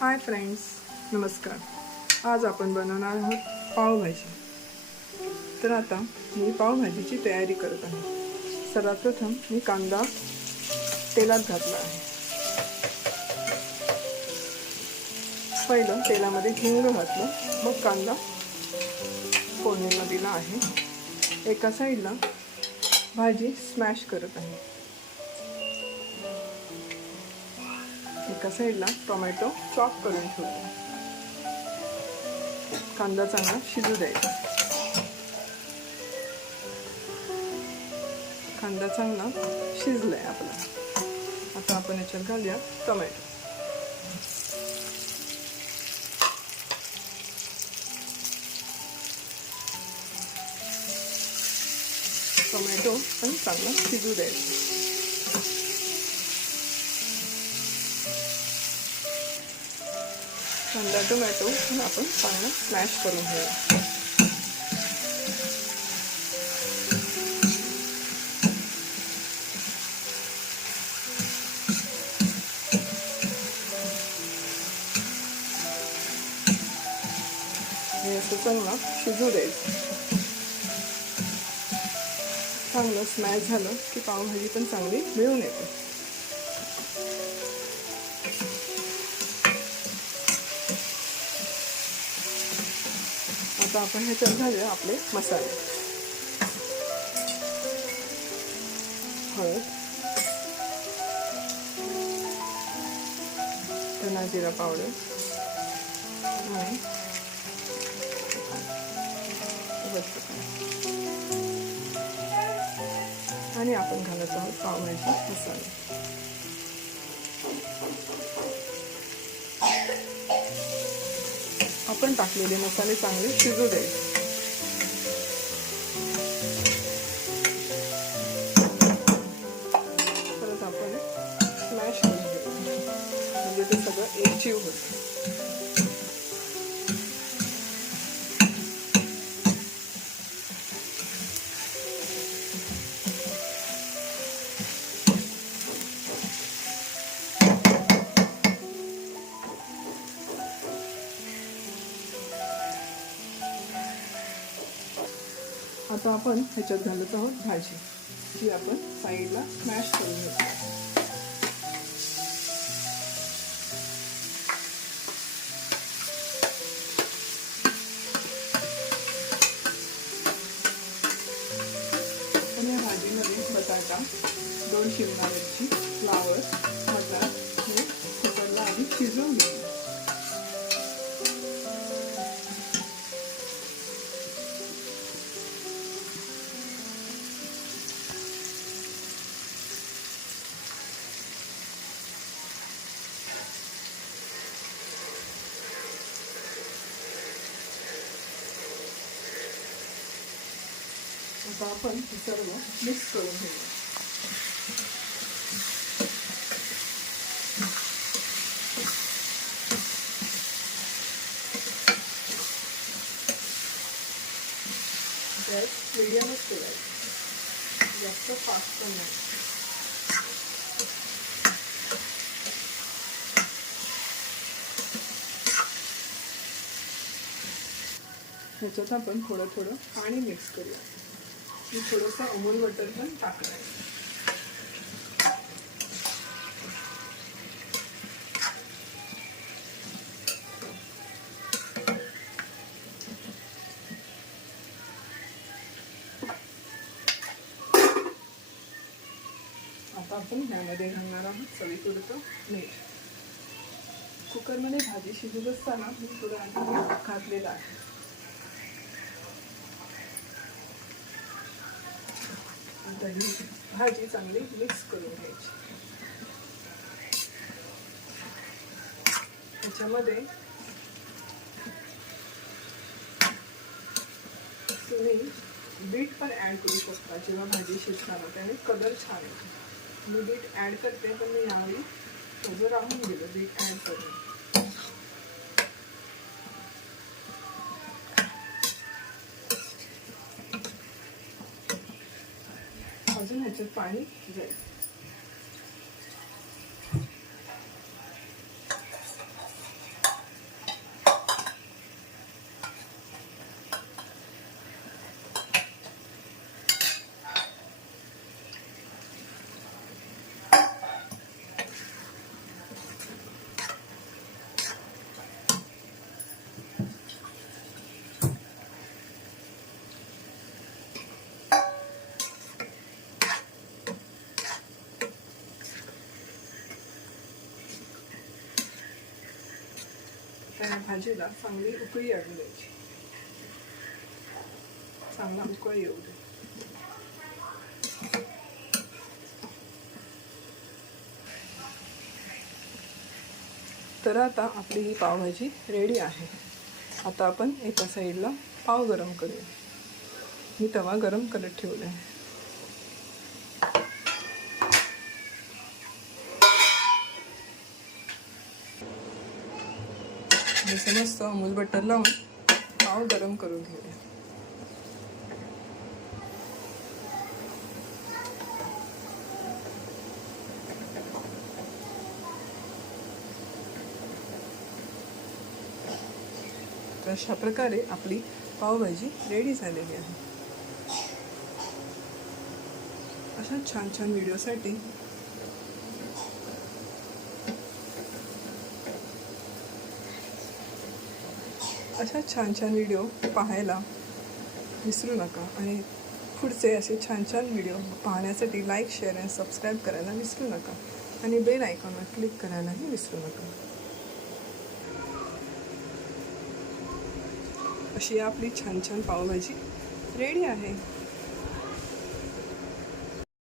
Hi friends, नमस्कार. आज आपण बनवणार आहोत पावभाजी. तर आता मी पावभाजीची तयारी करत आहे. सर्वात प्रथम मी कांदा तेलात घातला आहे. पहिलं तेलामध्ये हिंग घातलं, मग कांदा फोडणीला दिला आहे. एका साईडला भाजी स्मॅश करत आहे. एका साईडला टोमॅटो चॉप करून ठेवतो. कांदा चांगला शिजू द्यायचा. कांदा चांगला शिजलाय आपला. आता आपण याच्यात घालूया टोमॅटो. टोमॅटो पण चांगला शिजू द्यायचा. कांदा टोमॅटो आपण चांगला स्मॅश करून घेऊया. हे असं चांगला शिजू द्यायचं. चांगलं स्मॅश झालं की पावभाजी पण चांगली मिळून येते. आता आपण ह्याच्यात घालूया आपले मसाले. हळद, धना जिरा पावडर आणि आपण घालत आहोत पावभाजी मसाला. आपण टाकलेले मसाले चांगले शिजू द्यायचे. परत आपण स्मॅश करून घेऊ, म्हणजे ते सगळं एकजीव होतं. आता आपण ह्याच्यात घालत आहोत भाजी, जी आपण साईडला स्मॅश करून घेतो. आणि या भाजीमध्ये बटाटा, 2 शिमला मिरची, फ्लावर, मटार हे कुकरला आधी शिजवून घेऊ. आता आपण हे सर्व मिक्स करून घेऊ. गॅस मीडियमच ठेवायचा, जास्त फास्ट पण नाही. ह्याच्यात आपण थोडं थोडं पाणी मिक्स करूया. मी थोडंसं अमूल बटर पण टाकलं आहे. आता आपण ह्यामध्ये घालणार आहोत चवीपुरतं मीठ. कुकरमध्ये भाजी शिजत असताना मी थोडं आधी घातलेलं आहे. आता ही भाजी चांगली मिक्स करून घ्यायची. त्याच्यामध्ये तुम्ही बीट पण ऍड करू शकता जेव्हा भाजी शिजताना, त्याने कलर छान येतो. मी बीट ऍड करते, पण मी यावेळी थोडं राहून गेलं बीट ऍड करून. अजून ह्याच्यात पाणी जाईल. त्या भाजीला चांगली उकळी आणून द्यायची. चांगला उकळी येऊ दे. तर आता आपली ही पावभाजी रेडी आहे. आता आपण एका साईडला पाव गरम करूया. मी तवा गरम करत ठेवला आहे. मस्त अमूल बटर लावून पाव गरम करून घेऊया. तर अशा प्रकारे आपली पावभाजी रेडी झालेली आहे. अशा छान छान व्हिडिओसाठी व्हिडिओ पाहायला विसरू नका. आणि पुढचे असे छान छान व्हिडिओ पाहण्यासाठी लाईक, शेअर आणि सबस्क्राईब करायला विसरू नका. आणि बेल आयकॉनवर क्लिक करायलाही विसरू नका. अशी आपली छान छान पावभाजी रेडी आहे.